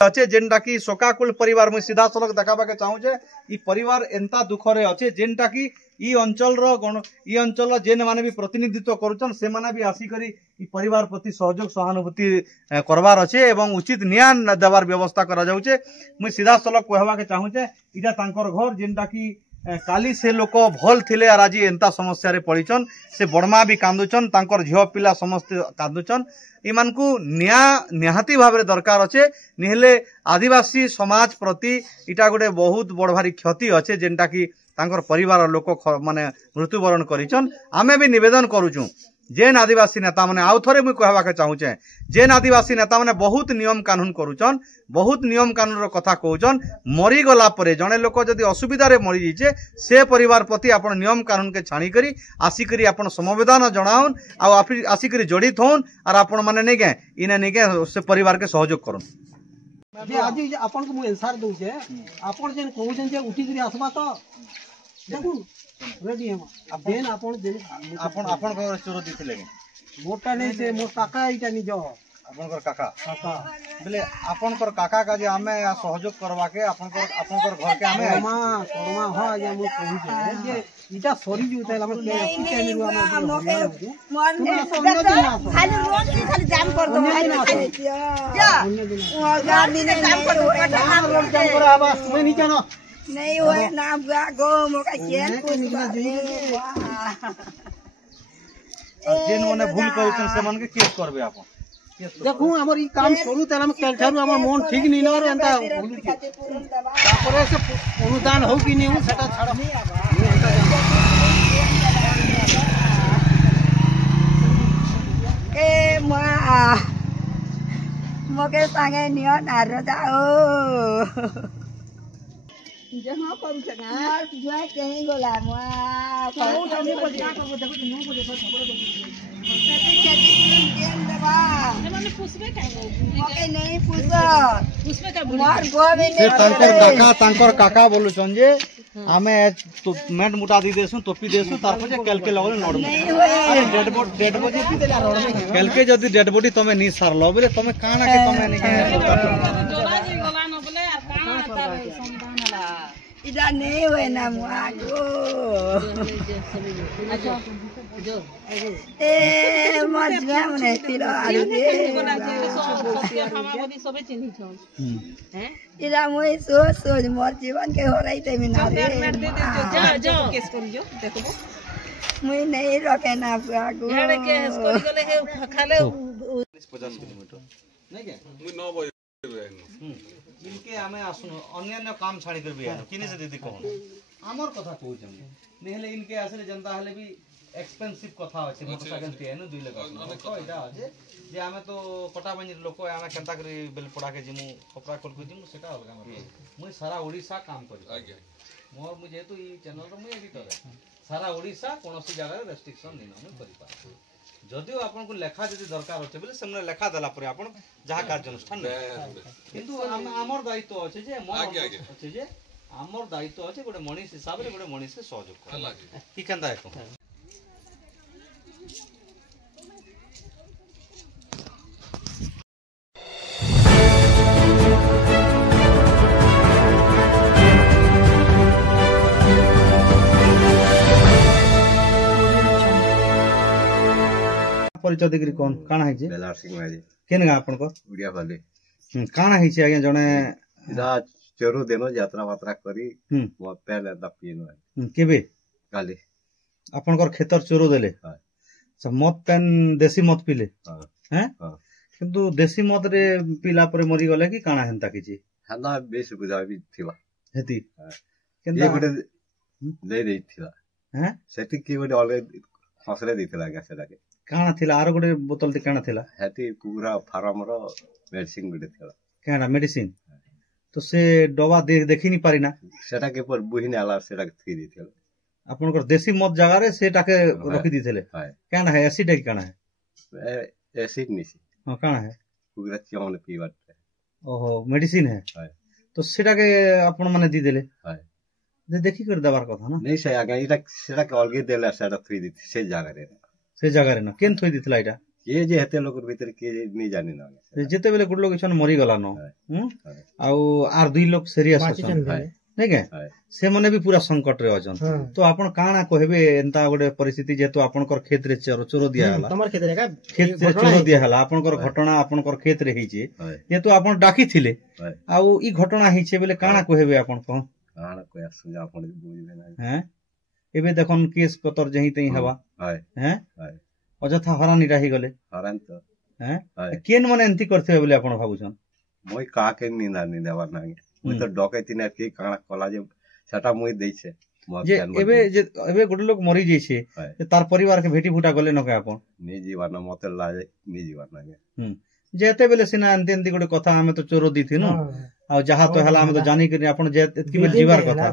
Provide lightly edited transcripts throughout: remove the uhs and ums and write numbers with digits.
अच्छे जेनटा की शोकाकुल परिवार मुझे सीधा सलख देखाबा के चाहूचे ई परिवार एंता दुख रे अच्छे जेनटा की ई अंचल जेन माने भी प्रतिनिधित्व करूछन से माने भी आसी करी ई परिवार प्रति सहयोग सहानुभूति करवार अच्छे एवं उचित न्याय देवार व्यवस्था करा जाउचे। मुझे सीधा सलख कहवा के चाहूचे इटा तांकर घर जेनटा की काली से लोक भल थिले और आज एंता समस्या रे पड़ीचन से बड़मा भी कांदुचन तांकर झियो पिला समस्त कांदुचन इमानकु निहाती भाव दरकार अच्छे निहले आदिवासी समाज प्रति इटा गोटे बहुत बड़ भारी क्षति अच्छे जेनटा की तांकर परिवार लोक माने मृत्युवरण करिचन। आमे भी निवेदन करूचु जेन आदिवासी नेता माने आउ थरे मुई कहवा के चाहूचे जेन आदिवासी नेता माने बहुत नियम कानून करूचन बहुत नियम कानून रो कथा कहउचन मरी गला परे जने लोक जदि असुविधा रे मरी जाइछे से परिवार प्रति आपण नियम कानून के छाणी करी आसी करी आपण समवेदना जणाउन आ आसी करी जड़ित होन और आपण माने नै के इने नै के से परिवार के सहयोग करन जे आज आपण को मु आंसर दउ छे आपण जेन कहउछन जे उठी करी आसबा तो देखू रेडी हम देन आपण को चोर दिथिले मोटा नै से मोर काका इटा नि जो आपनकर काका बोले आपनकर काका का जे हमें सहयोग करवा के आपनकर घर के हमें शर्मा हो जे मु कहू छे जे इटा सरी जु तैला हम के टाइम रु हम खाली रोज की खाली जाम कर दो खाली जा गाड़ी ने जाम कर दो रोड जाम कर आबा तुम्हें नी जानो नहीं होए ना बुआ गो मोका केन को जेन मने भूल कहउछन से मन के केस करबे आपन देखू हमर ई काम करू तला हम केलठारु हमर मन ठीक नी न रे एंता बोलू छी तापरे से अनुदान हो कि नी हो सेटा छाड़ ए मा मोके संगे नियो नार जाओ जहां करू छना जो कहीं गोला मा कहू तने बजा करबो देखो नो को देखो खबर तांकर काका बोलु छन जे आमे मेट मुटा दी देसु टोपी देसु तार पछे केलके लगले नोड अरे डेड बॉडी पी देला रोड में केलके जदी डेड बॉडी तमे नी सारलो बोले तमे काना के तमे नी जोड़ा जी गला न बोले यार काना तार संतान हला इदा नहीं होए ना मुआगो अच्छा जो ए मजगा मने पिलो आलू दे हमारी सबे चिन्ही छ हैं इदा मोई सोच मोर जीवन के हो रही ते बिना रे जा केस करियो देखबो मुई नहीं रखे ना बुआगो यार केस करि गले हे खाले 50 किलोमीटर नहीं के मुई 9 बजे इनके हमें आसुन अन्य काम छाड़ी कर बिया किने से दीदी कहन हमर कथा कहू हम नेहले इनके आसले जनता हले भी एक्सपेंसिव कथा अछि मोटरसाइकिल ते न 2 लाख तो इदा अछि जे हमें तो कटा बंजर लोक हमें केनता करी बेल पड़ा के जिमु कपड़ा खोल के जिमु सेटा अलगा मुई सारा ओडिसा काम करी आज्ञा मोर मुझे तो ई चैनल रो मुई एडिटर सारा ओडिसा कोनोसी जगह रेस्ट्रिक्शन नै न करि पा जदिও आपन को लेखा जदि दरकार होते बोले हमने लेखा देला पर आपन जहा कार्यानुष्ठान किंतु हमर दायित्व अछि जे अछि जे हमर दायित्व अछि गोटे मनीष हिसाब रे गोटे मनीष के सहयोग करला की केंदा एको परिचय दिग्री कोन काना है जे बेलार सिंह माजी केन गा आपन को उड़िया वाले काना है जे आगे जने इदा चोरो देनो यात्रा वात्रा करी मो पहले दपिनो केबे काली आपन को खेतर चोरो देले हां सब मत पेन देसी मत पिले हां हैं हां किंतु देसी मत रे पिला परे मरी गले कि काना हेंता किछि हना बेस बुझा भी थिवा हेती केंदा ये गोटे ले रही थिला हैं सेति की गोटे अलग हसरे दिथला गा सेटा के काना थिला आरो गोटे बोतल ते काना थिला हेती पूरा फार्म रो मेडिसिन गोटे थिला काना मेडिसिन तो से डबा देखि नि पारिना सेटा के पर बुहिने आला सेटा के थी दिथला आपन को देसी मत जगह रे सेटा के रखि दिथले काना है एसिड है काना है एसिड निसी हां काना है पूरा चौन पीवट ओहो मेडिसिन है तो सेटा के आपन माने दी देले जे देखि कर दबार कथा ना नहीं से आगे इटा सेटा के अलगे देला सेटा थई दिथि से जगह रे ना केन थई दिथला इटा किए जे हेते लोक भीतर किए नहीं जानी ना जेते बेले गुड लोग इछन मरी गला न हाय आउ आर दुई लोग सीरियस अछन हाय नहीं के हाय से मने भी पूरा संकट रे अछन तो आपण काना कहबे एंता गोटे परिस्थिति जेतो आपनकर खेत रे चोरो दिया हला तमर खेत रे का खेत रे चोरो दिया हला आपनकर घटना आपनकर खेत रे हिचे हाय जेतो आपण डाकी थिले हाय आउ ई घटना हिचे बेले काना कहबे आपण को काना कोया सुजा आपण बुझबे ना हैं एबे देखन केस पतर जही तई हवा हाय हैं हाय अजथा हरानी रही गले हरान तो हैं हाय केन मने एंती करथे बोले आपण भाबुछन मोय का के निंदा निंदावर ना मोय तो डके तिने के काना कला जे सेटा मोय देई छे जे एबे गोटे लोग मरी जाइछे जे तार परिवार के भेटी फुटा गले न के आपण नि जीवन मते लाजे नि जीवन ना जेते बेले सिना एंती एंती गोटे कथा हमें तो चोरो दी थी न आ जहा तो हला हमें तो जानी कि आपण जे एतकी बेल जीवार कथा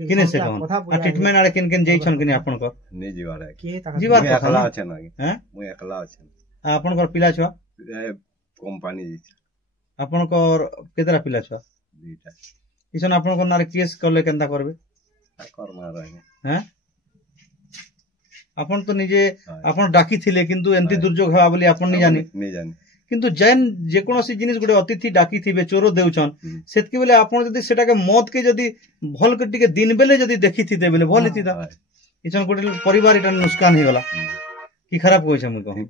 किने से कोन आ ट्रीटमेंट आड़े किन किन जइछन किने आपण को नि जीवार है जीवार मोय अकला আছে না हैं मोय अकला আছে आपण को पिला छुआ कंपनी जी आपण को केतरा पिला छुआ दुईटा इसन आपण को नारे केस करले केनता करबे कर मार रहे हैं आपण तो निजे आपण डाकी थिले किंतु एंती दुर्जोग हेबा बोली आपण नि जानी नहीं जानी किंतु जैन जे कोनोसी जिनिस गुडे अतिथि डाकी थिबे चोरो देउछन सेतकी बेले आपण जदी सेटा के मौत के जदी भल के टिके दिन बेले जदी देखि थिते बेले भल हितिता इसन गुडे परिवार इटा नुकसान हे गला की खराब होय छै म कहू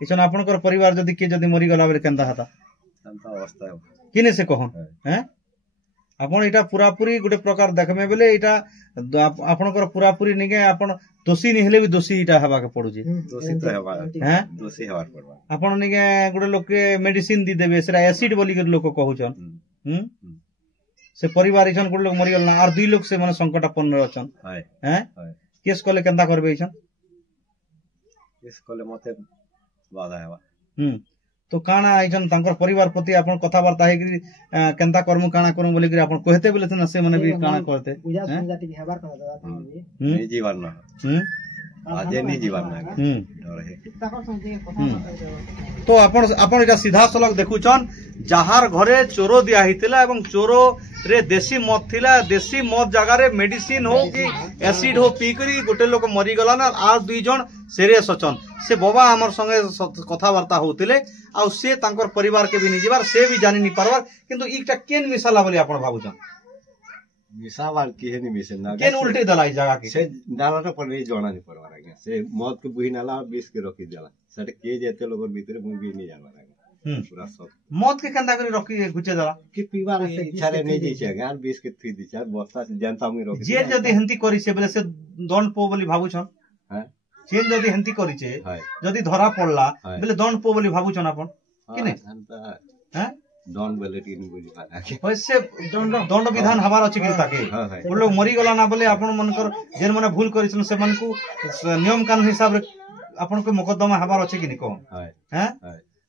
इसन आपनकर परिवार जदी के जदी मरि गला बेले केनता हता संता अवस्था किने से कहन हैं आपण इटा पूरा पूरी गुटे प्रकार देखमे बेले इटा आपनकर पूरा पूरी निगे आपण दोषी नहीं हेले भी दोषी इटा हवा के पड़ुजे दोषी तो हेबा हैं दोषी हेबार पड़बा आपण निगे गुटे लोग के मेडिसिन दी देबे सेरा एसिड बोली के लोग कहउछन से परिवार इछन गुटे लोग मरि गल ना आर दुई लोग से माने संकटापन्न रहछन हाय हैं हाय केस कले केनता करबे इछन केस कले मते बाधा हेबा तो काना आइछन तांकर परिवार प्रति आपण कथावार्ता हे कि केनता करमु काना करमु बोली कि आपण कहते बोले न से माने भी काना करते पूजा सुन जाति के हेबार का नि जीवन ना आज नि जीवन ना डर है तो आपण इटा सीधा सलक देखुछन जहार घरे चोरो दिया हितिला एवं चोरो रे देसी मद थिला देसी मद जगह रे मेडिसिन हो कि एसिड हो पी करी गोटे लोक मरी गला ना आज दुई जन सीरियस अछन से बाबा हमर संगे कथावार्ता होतिले आ से तांकर परिवार के भी नि जीवार से भी जानि नि परवार किंतु इटा केन मिसाला बोली आपण भाबुछन मिसावाल की है नि मिसे ना केन उल्टी दलाई जगह के से डाला पर नहीं जोना नहीं परवार आगे से मौत के बुही नाला 20 के रखी देला सट के जेते लोग भीतर मुई भी नहीं जानवा आगे पूरा सब मौत के कंदा करी रखी गुचे दला कि पीवार से इच्छा रे नहीं दिछे यार 20 के थी दिछे बस्ता से जनता मुई रखी जे जदी हंती करी से बोले से दंड पो बोली भाबुछन हां चेन जदी हंती करी छे हाय जदी धरा पड़ला बोले दंड पो बोली भाबुछन आपण किने हैं दंड बोले तीन बुझी पाला वैसे दंड विधान हबार अछि कि ताके वो लोग मरी गला ना बोले आपण मनकर जेन माने भूल करिसन से मन को नियम कानून हिसाब रे आपण को मुकदमा हबार अछि कि नि कोन हैं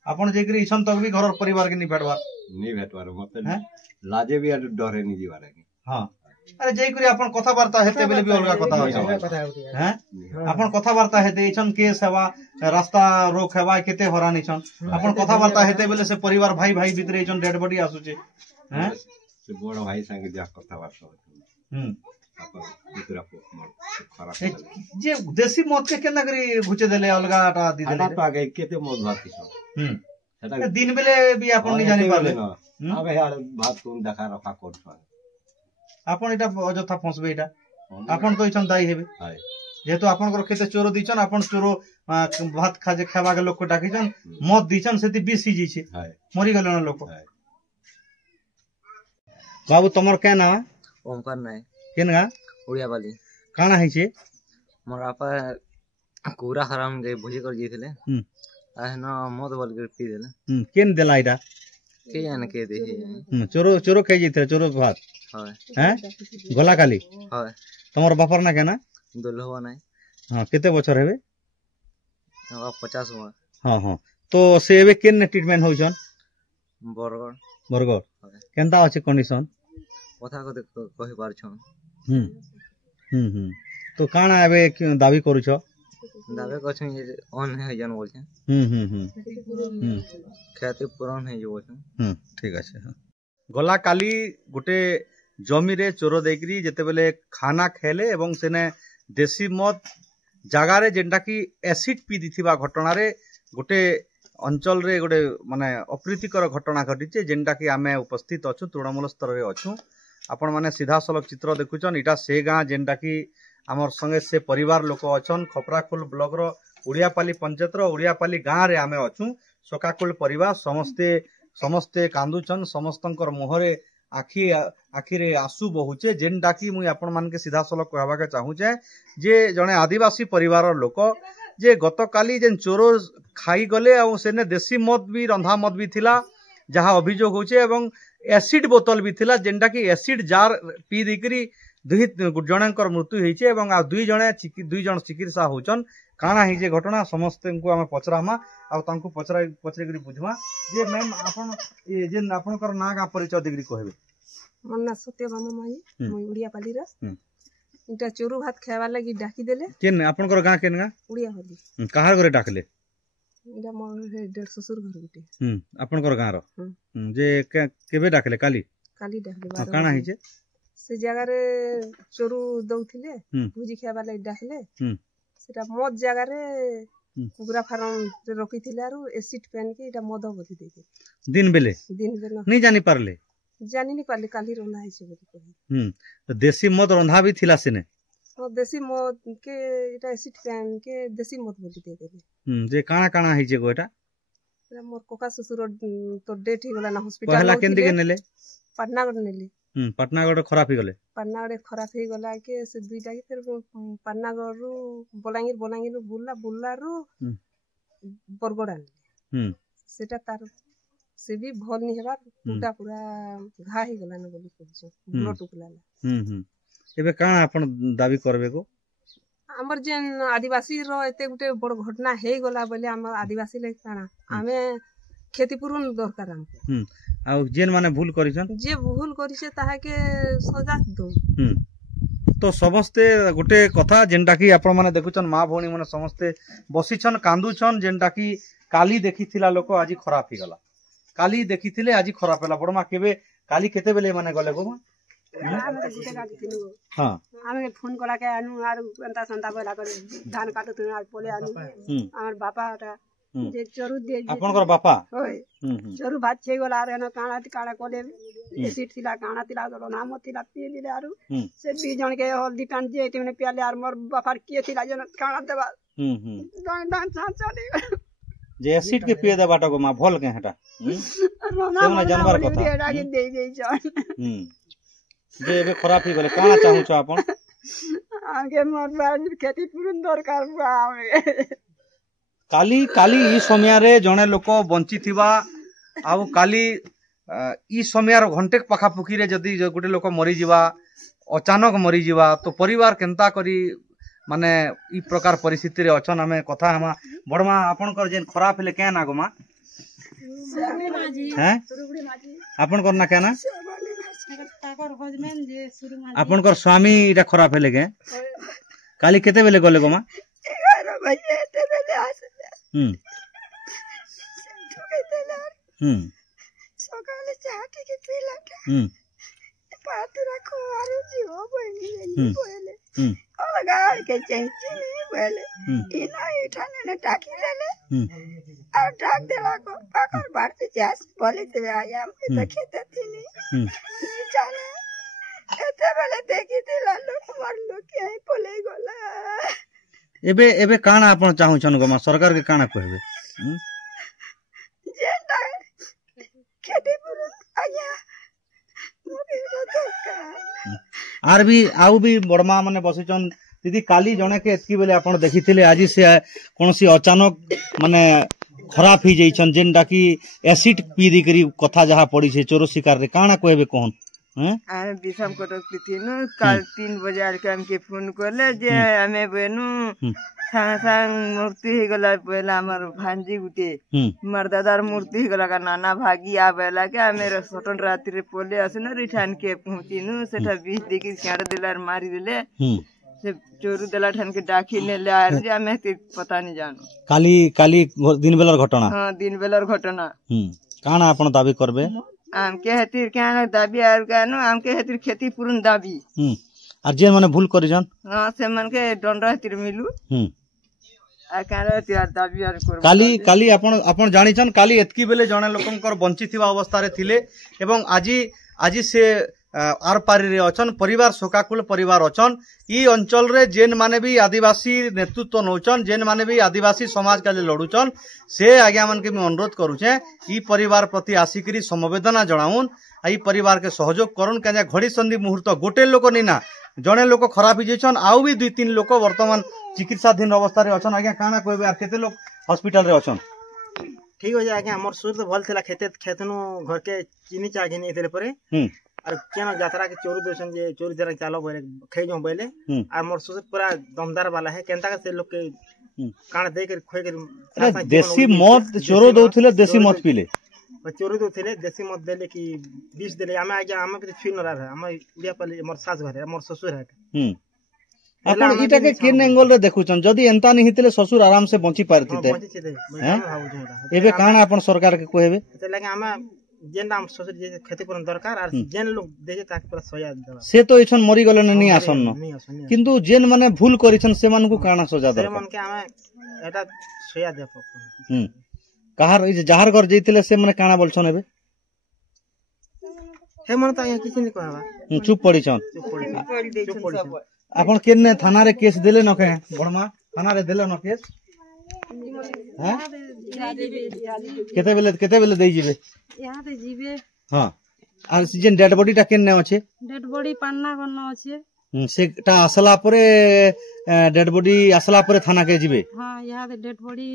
आपण जे करी इसन तक भी घर परिवार के नि भेटवार मतलब लाजे भी डरे नि जीवार हां अरे जई करी आपण कथावार्ता हेते बेले भी अलगा कथा होय हैं आपण कथावार्ता हेते इछन केस हेबा रास्ता रोक हेबा केते हरानी छन आपण कथावार्ता हेते बेले से परिवार भाई भाई भीतर इछन डेड बॉडी आसुचे हैं से बड़ भाई संगे जा कथावार्ता अपन दूसरा खराब जे देसी मद के केना करी घुचे देले अलगाटा दी देले तो आगे केते मद भाती छ सेटा दिन बेले भी आपण नि जानि पाले अबे यार भात को देखा रखा कोठ आपण इटा अजथा फसबे इटा आपण तो इछन दाई हेबे हाय जेतो आपण को खेते चोरो दिछन आपण चोरो भात खाजे खावा के लोग को डाकिछन मद दिछन सेति बीसी जी छे हाय मरि गलन लोग बाबू तमर के ना ओमकार नाय केन गा उड़िया वाली काना है छे मोर आपा कोरा हराम जे भोजी कर जीथिले आ न मद बोल के पी देले केन देला इटा के जाने के देही चोरो चोरो खाई जेथे चोरो भात हां हैं गला काली हां तमर बापर ना केना दुल्हवा नाय हां केते बछर हेबे अब 50 हुआ हां हां तो से एबे केन ट्रीटमेंट होइछन बरगड़ केनता अछि कंडीशन कथा को कहि पार छन तो काना एबे दाबी करू छ दाबे कछ ऑन है जन बोल छ ख्याति पुरान है जो बोल ठीक अछि गला काली गुटे जमी रे चोरो देकरी जेते बेले खाना खेले एवं सेने देसी मद जगारे जेंटा की एसिड पी दिथिबा घटना रे गोटे अंचल रे गोटे माने अप्रीतिकर घटना घटी जेनटा कि आमे उपस्थित अच्छु तृणमूल स्तर रे अच्छु आपण माने सीधा सलख चित्र देखुचन इटा से गाँ जेनटा कि आमर संगे से परिवार लोक अच्छन खपराखोल ब्लॉक रो उड़ियापाली पंचायत रो उड़ियापाली गाँ रे आमे अच्छु शोकाकुल परिवार समस्ते समस्ते कांदुचन समस्तंकर मुहरे आखिरे आंसू बहुचे जेनटा कि मुई आपण मान के सीधा सलख कहबा के चाहूचे जे जने आदिवासी परिवार लोक जे गतकाली जेन चोर खाई गले और सेने देसी मद भी रंधा मद भी थिला जहाँ अभियोग होचे एवं एसिड बोतल भी थिला जेनटा कि एसिड जार पी देकरी दुई जनकर मृत्यु होइचे एवं आ दुई जन चिकित्सा होचन काना ही जे घटना समस्त को आमे पचरामा आ तांको पचरे करी बुझवा जे मैम आपन ए जेन आपनकर ना का परिचय देकरी कहबे मन ना सत्यभामा माई मुई उड़ियापाली रा इटा चोरू भात खावा लगी डाकी देले केन आपनकर गां केन गां उड़ियापाली कहार घरे डाकले इटा मोर हे डेढ़ ससुर घर गुटे आपनकर गां रो जे केबे डाकले काली डाकले काना हिचे से जगह रे चोरू दउथिले भुजी खावा लगी डाकले सेटा मद जगह रे कुकुरा फार्म रे रखी थिले आरो एसिड पेन के इटा मद बथि देते दिन बेले नहीं जानी पारले जानी नहीं पारले काली रंधा है बोली कहि तो देसी मद रंधा भी थिला सेने देसी मद के इटा एसिड पेन के देसी मद बोली दे देले जे काना काना है जे गोटा मोर कोका ससुर तो डेथ ही गला ना हॉस्पिटल पहला केंदी के नेले पटनागढ़ नेले पटनागढ़ खराब ही गले पटनागढ़ खराब ही गला के से दुईटा के फिर पटनागढ़ रु बलांगीर रु बुल्ला रु बरगड़ आनले सेटा तार से भी भल नहीं हेबा पूरा घा ही गला न बोली कहछो ब्लड टुकला एबे काना अपन दाबी करबे को हमर जेन आदिवासी रो एते गुटे बड़ घटना हे गला बोले हमर आदिवासी ले काना हमें क्षतिपूर्ण दरकार हम आ जेन माने भूल करिसन जे भूल करिसे ताहा के सजा दो तो समस्ते गोटे कथा जेनटा कि आपण माने देखुचन माँ भौणी माने समस्ते बसिछन कांदुछन जेनटा कि काली देखिथिला लोक आज खराब ही गला काली देखिथिले आज खराब होला बड़मा केबे काली केते बेले माने गले गो हां आमे फोन करा के आनु आर अंता संता बोला कर धान काटो तुन आर पोले आनु हमर बापाटा जे चोरू दे आपनकर बापा होय चोरू भात छे गला आर न काणा कोले एसिड थिला काणा थिला तो नाम थिला पी दिले आरु से बी जन के हल्दी पान जे तिने पियाले आर मोर बापार के थिला जन काणा देबा दान चाचा जे एसिड के पिए देबाटा को मा भल के हटा सेमना जानवर कथा रागे दे दे जन जे एबे खराब ही गले काना चाहू छ आपन आगे मोर बार खेती पूर्ण दरकार बा काली ई समय रे जने लोक बंची थिबा आउ काली ई समय घंटे पाखा पुखी रे जदी गोटे लोक मरी जीवा अचानक मरी जीवा तो परिवार केनता करी माने ई प्रकार परिस्थिति रे अछन हमें कथा हमा बड़मा आपनकर जेन खराब हेले केन आगमा हैं आपनकर ना केना आपनकर स्वामी इटा खराब हेले के काली केते बेले गले गोमा 11 बजे ते बेले आसे सकाले चाटी के पीला पातरा को आरो जीव बनी बोले अलगाड़ के चंची नहीं बोले इना इठाने ने टाकी ले ले और टाक देला को पकड़ बात जास बोले ते आया मैं खेते थी नहीं जाने एते बेले देखी थी लालो मर लो के आई बोले गला एबे काना आपण चाहू छन गमा सरकार के काना कहबे जेंटा खेती पुर आया आर भी आउ भी बड़मा माने बसिचन दीदी काली जने के एतकी बेले आपण देखिथिले आज से कोनसी अचानक माने खराब ही जइछन जेनटा कि एसिड पी दी करी कथा जहा पड़ी छे चोरो शिकार रे काना कहबे कोन आमे बिसम कटक थिनु काल 3 बजे आर के हमके फोन करले जे हमें बेनु सांग मूर्ति ही गला पहला हमर भांजी गुटे मर दादार मूर्ति ही गला का नाना भागी आ बेला के हमें सटन रात्रि रे पोले असन रिठान के पहुंचिनु सेठा 20 दिकी छाड़ दिलार मारी दिले से चोरू दला ठन के डाकी ने ले आर जे हमें पता नहीं जानो काली दिन बेलार घटना हां दिन बेलार घटना काना आपण दाबी करबे आमके हेतिर क्या दाबी आर कानो आमके हेतिर खेती पूर्ण दाबी आर जे माने भूल करिजन हां से मन के दंड हेतिर मिलू काली काली आपण जानिछन काली एतकी बेले जणे लोकंकर बंचिथिबा अवस्था रे थिले एवं आजी से आर पारी रे अछन परिवार शोकाकुल परिवार अछन ई अंचल रे जेन माने भी आदिवासी नेतृत्व नौचन जेन माने भी आदिवासी समाज का लड़ुचन से आज्ञा मन के मैं अनुरोध करूछे ई परिवार प्रति आसिकरी समवेदना जणाउन आई परिवार के सहयोग करन कने घड़ी संधि मुहूर्त गोटे लोक नहीं ना जड़े लोक खराब हो आउ भी 2-3 लोक वर्तमान चिकित्साधीन अवस्था रे अछन आज्ञा काना कहबे आर केते लोक हॉस्पिटल रे अछन ठीक हो जाए आज्ञा हमर सुर तो भल थिला खेतनु घर के चीनी चा घिनी देले परे और केन यात्रा के चोरी दोसन जे चोरी जरा चालो बोले खै जो बोले और मोर सुर पूरा दमदार वाला है केनता से लोग के कान दे के खोय के देसी मद चोरो दउथिले देसी मद पीले चोरी दउथिले देसी मद देले कि 20 देले आमे आज्ञा आमे के छुई न रहा हम उड़िया पले मोर सास घर है मोर ससुर है आपण इटा के केन एंगल रे देखुचन जदी एंता नहीं हितले ससुर आराम से बंची पारतिते एबे काना आपण सरकार के कहबे ते लागे आमे जेन नाम ससुर जे क्षतिपूरण दरकार और जेन लोग देजे ताके पूरा सजा देबा से तो इछन मरि गले नहीं आसन्न किंतु जेन माने भूल करिछन से मान को काना सजा दे से मन के आमे एटा सजा देबो कहार ई जहार घर जइतिले से माने काना बोलछन एबे हे मन त यहाँ किछि नै कहबा चुप पड़िछन आपण केने थाना रे केस देले न के बड़मा थाना रे देले न केस हैं केते बेले देई जिवे यहाँ ते जीवे हां आर सीजन डेड बॉडी टा केने अछि डेड बॉडी पान्ना गन्न अछि सेटा आसला परे डेड बॉडी आसला परे थाना के जिवे हां यहाँ ते डेड बॉडी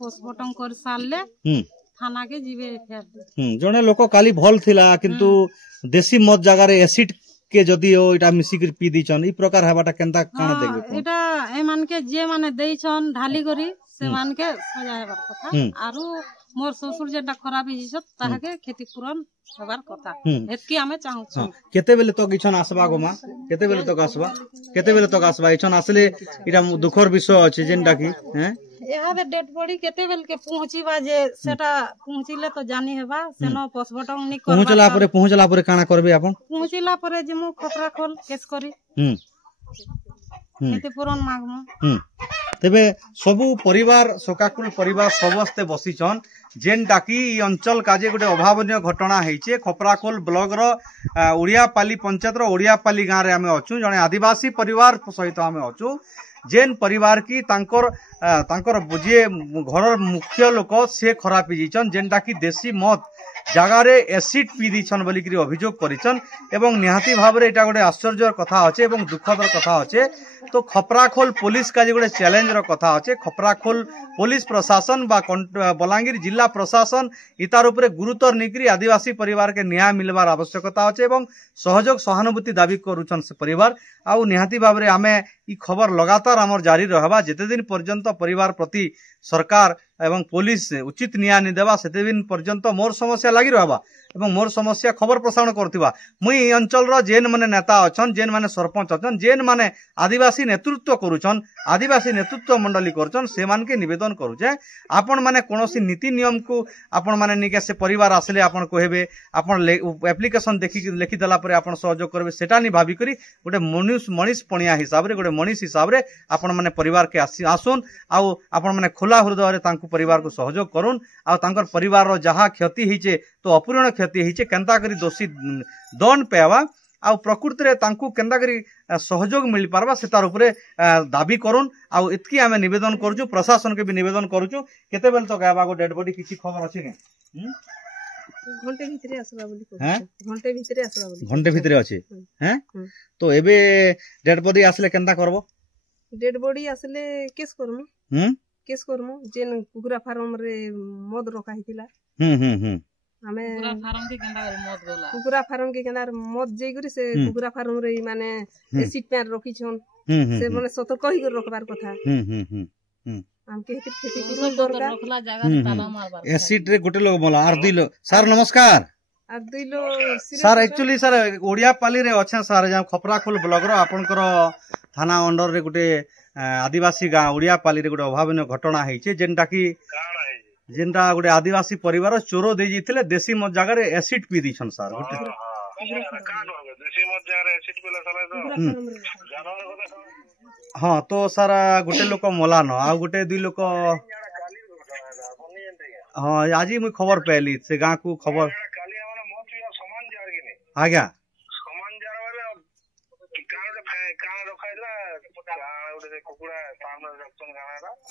पोस्टमार्टम कर सालले थाना के जिवे फेर जने लोक काली भल थिला किंतु देसी मद जगह रे एसिड के जदी ओ इटा मिसी कर पी दिछन ई प्रकार हेबाटा केनता काने देखबे इटा ए मान के जे माने देइछन ढाली करी से मान के सजा हेबार कथा आरो मोर ससुर जेटा खराब हिसत ताहा के क्षतिपूरण हेबार कथा एतकी हमें चाहू छ केते बेले तो किछन आसबा गो मा केते बेले तो आसबा इछन आसले इटा दुखर विषय अछि जेनटा की हैं यहाँ पे डेड बॉडी केते बेल के पहुंचीबा जे सेटा पहुंचिले तो जानी हेबा सेनो पोस्टमार्टम नि करबा पहुंचला परे काना करबे आपण पहुंचिला परे जे मु खतरा खोल केस करी केते पुरन मागमु तेबे सबु परिवार शोकाकुल परिवार समस्ते बसिछन जेन डाकी ई अंचल काजे गोटे अभावनीय घटना हेइचे खपराखोल ब्लॉक रो ओडियापाली पंचायत रो ओडियापाली गां रे हमें अछु जने आदिवासी परिवार सहित हमें अछु जेन परिवार की तांकर बुझे घर मुख्य लोक से खराब हिजन जेनटा की देसी मद जगार एसिड पी दीछन बोली करी अभियोग करिछन एवं निहाती भाव रे एटा गोटे आश्चर्य कथा अच्छे एवं दुखद कथा अच्छे तो खपराखोल पुलिस का गोटे चैलेंज रो कथा अच्छे खपराखोल पुलिस प्रशासन बा बलांगीर जिला प्रशासन इतार उपरे गुरुतर निकरी आदिवासी परिवार के न्याय मिलवार आवश्यकता अच्छे एवं सहयोग सहानुभूति दाबी करुछन से परिवार आउ निहाती भाव रे आमे ई खबर लगातार आमर जारी रहबा जेते दिन पर्यंत परिवार प्रति सरकार एवं पुलिस उचित न्याय नि देबा सेते दिन पर्यंत मोर समस्या लागि रहबा एवं मोर समस्या खबर प्रसारण करथिबा मुई अंचल रो जेन माने नेता अछन जेन माने सरपंच अछन जेन माने आदिवासी नेतृत्व करूछन आदिवासी नेतृत्व मंडली करछन से मान के निवेदन करूछे आपण माने कोनोसी नीति नियम को आपण माने निके से परिवार आसले आपण कहबे आपण एप्लीकेशन देखि लिखि देला परे आपण सहयोग करबे सेटा नि भाबी करी गोटे मनीष पणिया हिसाब रे गोटे मनीष हिसाब रे आपण माने परिवार के आसुन आउ आपण माने खुला हृदय रे तांको परिवार को सहयोग करून् आउ तांकर परिवार रो जहा क्षति हिचे तो अपूर्ण क्षति हिचे केंता करी दोषी दंड पेवा आउ प्रकृति रे तांको केंता करी सहयोग मिल पारबा से तार ऊपर दाबी करून् आउ इतकी हमें निवेदन करूछु प्रशासन के भी निवेदन करूछु केते बेल तो गाबा को डेड बॉडी किछि खबर अछि के घंटे भितरे आसबा बोली कहू घंटे भितरे अछि हैं तो एबे डेड बॉडी आसले केंता करबो डेड बॉडी आसले केस करमु जेन कुकुरा फार्म रे मद रखा हितिला हमें कुकुरा फार्म के केंदा मद जई करी से कुकुरा फार्म रे माने एसिड पैर रखी छन से माने सतर्क ही कर रखबार कथा हम के खेती कुछ दरकार रखला जगह ताला मारबार एसिड रे गोटे लोग बोला आर दिलो सर नमस्कार आर दिलो सर एक्चुअली सर ओडियापाली रे अच्छा सर जा खपराखोल ब्लॉक रो आपनकर थाना अंडर रे गोटे आदिवासी गां ओडियापाली रे गोटे अभावनीय घटना हेइचे जेनटा की जेनटा गोटे आदिवासी परिवार चोरो दे जिथिले देसी मद जगह रे एसिड पी दिछन सर गोटे देसी मद जगह रे एसिड पीला साला तो हाँ तो सारा गोटे लोक मलान आ गोटे दुई लोक हाँ आज मुझे खबर पाइली से गाँ को खबर आज्ञा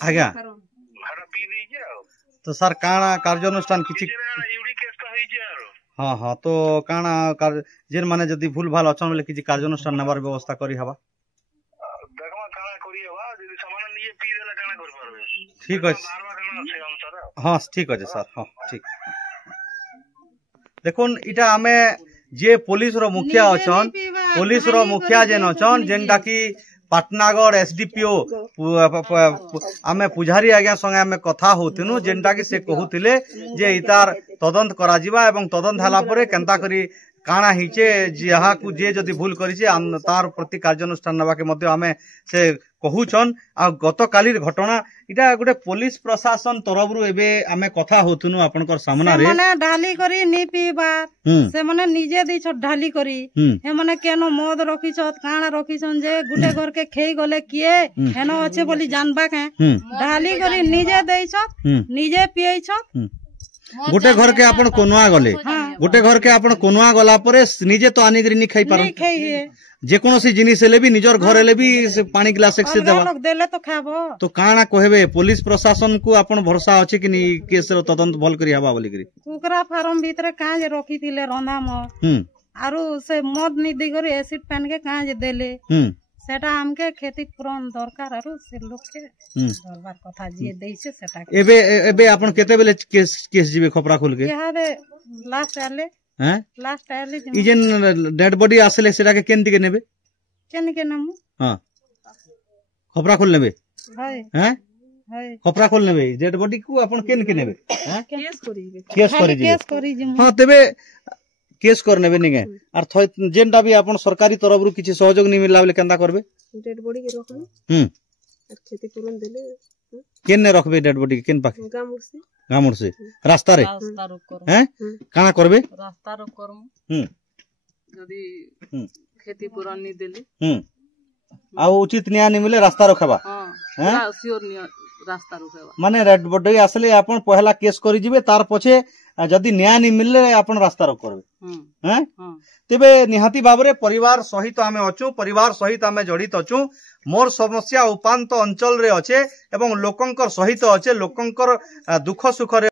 आज्ञा तो सर काना कार्यानुष्ठान किछि हाँ हाँ तो काना जेन माने जदी भूल भाल अछन बोले किछि कार्यानुष्ठान नबार व्यवस्था करी हवा ठीक है हाँ ठीक है सर हाँ ठीक देखुन इटा आमे जे पुलिस रो मुखिया अछन पुलिस रो मुखिया जेन अछन जेनटा की पाटनागढ़ एसडीपीओ आमे पुजारी आज्ञा संगे आमे कथा होतिनु जेनटा की से कहूतिले जे इतार तदंत करा जिबा एवं तदंत हला परे केनता करी काना हिचे जहा को जे जदी भूल करिছে तार प्रति कार्यानुष्ठान नबा के मध्ये आमे से कहूछन आ गत कालीर घटना इटा गोटे पुलिस प्रशासन तरफरु एबे आमे कथा होतुनु आपनकर सामना रे माने ढाली करी नी पीबार से माने निजे दी छ ढाली करी हे माने केनो मद रखी छ काना रखी छन जे गुटे घर के खेई गले किए हेनो अच्छे बोली जानबा के ढाली करी निजे देई छ निजे पियै छ गोटे घर के आपण कोनुआ गले गोटे घर के आपण कोनुआ गला परे निजे तो आनी करी नी खाई पार जे कोनोसी जिनिस हेले भी निजर घर हेले भी से पानी गिलास एक से देवा देले तो खाबो तो काना कहबे पुलिस प्रशासन को आपण भरोसा अछि कि नी केस रो तदंत भल करी हवा बोली करी कुकरा फार्म भीतर का जे रखी थिले रंधा म आरो से मद नी दी करी एसिड पेन के का जे देले सेटा हमके खेती पूरन दरकार आरो से लोग के दरबार कथा जे देई से सेटा एबे आपण केते बेले केस जीवे खपरा खोल के यहां लास्ट आले हैं लास्ट आले ई जेन डेड बॉडी आसले सेटा के केन दिके नेबे केन के नाम हां खपरा खोल नेबे हाय हैं हाय खपरा खोल नेबे डेड बॉडी को आपण केन के नेबे हैं केस करी हां तबे केस कर नेबे निगे आर जेनटा भी आपण सरकारी तरफ रु किछि सहयोग नि मिलला बेले केंदा करबे डेड बॉडी के रखबे खेती पूरन देले केन ने रखबे डेड बॉडी के केन पाके गामुर से रास्ता रे हैं काना करबे रास्ता रो करम जदी खेती पूरन नि देली आ उचित न्याय नि मिले रास्ता रखबा हां सियोर रास्ता रखबा माने डेड बॉडी आसले आपण पहला केस करि जिवे तार पछे जदि न्याय नि मिलले आपण रास्ता रोक करबे हैं तेबे निहाती भाबरे परिवार सहित आमे अछु परिवार सहित आमे जड़ित अछु मोर समस्या उपांत अंचल रे अछे एवं लोकंकर सहित अछे लोकंकर दुख सुख रे